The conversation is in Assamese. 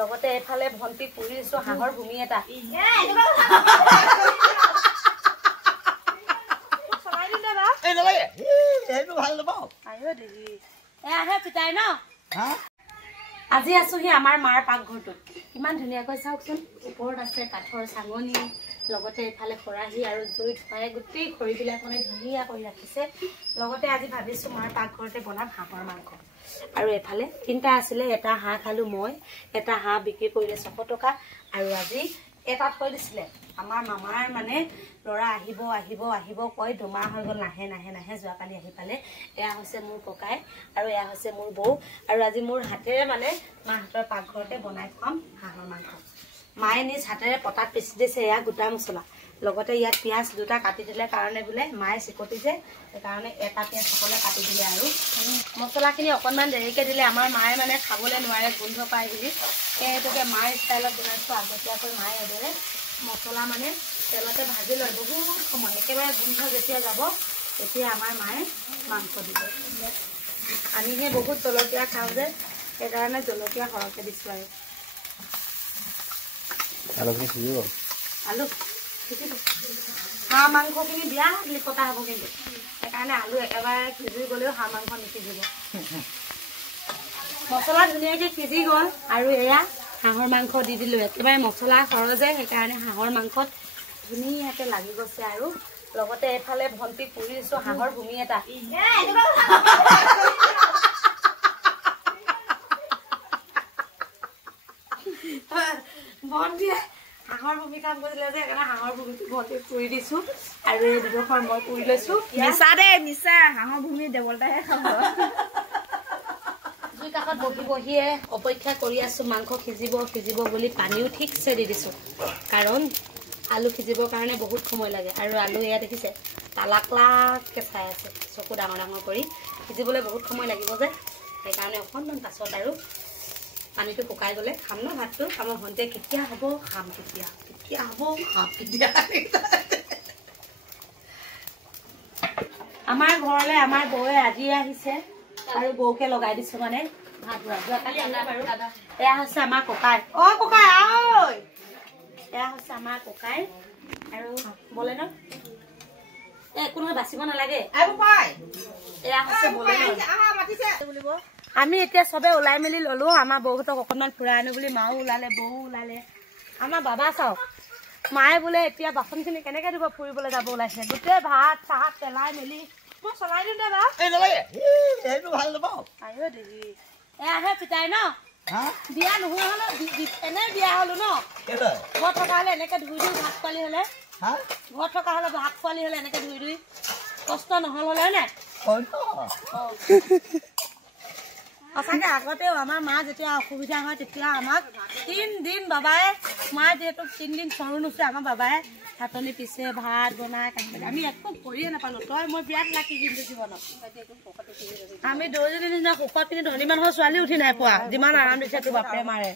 লগতে এফালে ভন্টি পুৰি দিছো হাঁহৰ ভূমি এটা আজি আছোহি আমাৰ মাৰ পাকঘৰটোত কিমান ধুনীয়াকৈ চাওকচোন ওপৰত আছে কাঠৰ চাঙনি লগতে এফালে খৰাহি আৰু জুই ধুৱাই গোটেই খৰিবিলাক মানে ধুনীয়া কৰি ৰাখিছে লগতে আজি ভাবিছো মাৰ পাকঘৰতে বনাম হাঁহৰ মাংস আৰু এফালে তিনটা আছিলে এটা হাঁহ খালো মই এটা হাঁহ বিক্ৰী কৰিলে 600 টকা আৰু আজি এটা থৈ দিছিলে আমাৰ মামাৰ মানে লৰা আহিব আহিব আহিব কয় দুমাহ হৈ গল নাহে নাহে নাহে যোৱাকালি আহি পালে এয়া হৈছে মোৰ ককাই আৰু এয়া হৈছে মোৰ বৌ আৰু আজি মোৰ হাতেৰে মানে মাহঁতৰ পাকঘৰতে বনাই খাম হাঁহৰ মাংস মায়ে নিজ হাতেৰে পটাত পিচি দিছে এয়া গোটা মছলা লগতে ইয়াত পিয়াজ দুটা কাটি দিলে কাৰণে বোলে মায়ে চিকটি যে সেইকাৰণে এটা পিয়াজ সকলে কাটি দিলে আৰু মছলাখিনি অকণমান দেৰিকে দিলে আমাৰ মায়ে মানে খাবলৈ নোৱাৰে গোন্ধ পায় বুলি সেইটোকে মায়ে ষ্টাইলত বনাইছো আগতীয়াকৈ মায়ে এদৰে মছলা মানে তেলতে ভাজি লয় বহুত সময় একেবাৰে গোন্ধ যেতিয়া যাব তেতিয়া আমাৰ মায়ে মাংস দিব আমিহে বহুত জলকীয়া খাওঁ যে সেইকাৰণে জলকীয়া সৰহকৈ দিছো আৰু আলু হাঁহ মাংসখিনি বিয়া লিপতা হ'ব কিন্তু সেইকাৰণে আলু একেবাৰে সিজি গ'লেও হাঁহ মাংস নিসিজিব মছলা ধুনীয়াকৈ সিজি গ'ল আৰু এয়া হাঁহৰ মাংস দি দিলো একেবাৰে মছলা সৰজে সেইকাৰণে হাঁহৰ মাংসত ধুনীয়াকৈ লাগি গৈছে আৰু লগতে এফালে ভন্টি পুৰি দিছো হাঁহৰ ভূমি এটা ভন্টিয়ে হাঁহৰ ভূমি কাম কৰিলে যে সেইকাৰণে হাঁহৰ ভূমিটো ভন্টিক পুৰি দিছো আৰু এই দুডোখৰ মই পুৰি লৈছো মিছা দে মিছা হাঁহৰ ভূমি দেৱলতাহে খাব জুই কাষত বহি বহিয়ে অপেক্ষা কৰি আছো মাংস সিজিব সিজিব বুলি পানীও ঠিকছে দি দিছো কাৰণ আলু সিজিবৰ কাৰণে বহুত সময় লাগে আৰু আলু এয়া দেখিছে তালাক লাককে চাই আছে চকু ডাঙৰ ডাঙৰ কৰি সিজিবলৈ বহুত সময় লাগিব যে সেইকাৰণে অকণমান পাছত আৰু পানীটো শুকাই গ'লে খাম ন ভাতটো আমাৰ ভন্টিয়ে কেতিয়া হ'ব খাম কেতিয়া কেতিয়া হ'ব খাম কেতিয়া আমাৰ ঘৰলৈ আমাৰ বৌয়ে আজি আহিছে আৰু বৌকে লগাই দিছো মানে ভাত যোৱাকালি আনা বাৰু এয়া হৈছে আমাৰ ককাই অ ককাই আই এয়া হৈছে আমাৰ ককাই আৰু বলে ন কোনো বাচিব নালাগে এয়া হৈছে বলে আমি এতিয়া সবে ওলাই মেলি ললো আমাৰ বৌহঁতক অকণমান ফুৰাই আনো বুলি মাও ওলালে বৌ ওলালে আমাৰ বাবা চাওক মায়ে বোলে এতিয়া বাচনখিনি কেনেকে দিব ফুৰিবলৈ যাব ওলাইছে গোটেই ভাত চাহাত পেলাই মেলি মই চলাই দিম দে বা ভাল নাপাওঁ আইও দেহি এয়াহে পিতাই ন বিয়া নোহোৱা হলে এনে বিয়া হলো ন ঘৰত থকা হলে এনেকে ধুই ধুই ভাত খোৱালি হলে ঘৰত থকা হলে ভাত খোৱালি হলে এনেকে ধুই ধুই কষ্ট নহল হলে নে সঁচাকে আগতেও আমাৰ মা যেতিয়া অসুবিধা হয় তেতিয়া আমাক 3 দিন বাবাই মায়ে যিহেতু 3 দিন চৰু নুচে আমাৰ বাবাই হাতনি পিছে ভাত বনাই আমি একো কৰিয়ে নাপালো তই মই বিয়াত লাগি কিন্তু জীৱনত আমি দুজনী নিচিনা সুখত কিন্তু ধনী মানুহৰ ছোৱালী উঠি নাই পোৱা যিমান আৰাম দিছে তোৰ বাপে মাৰে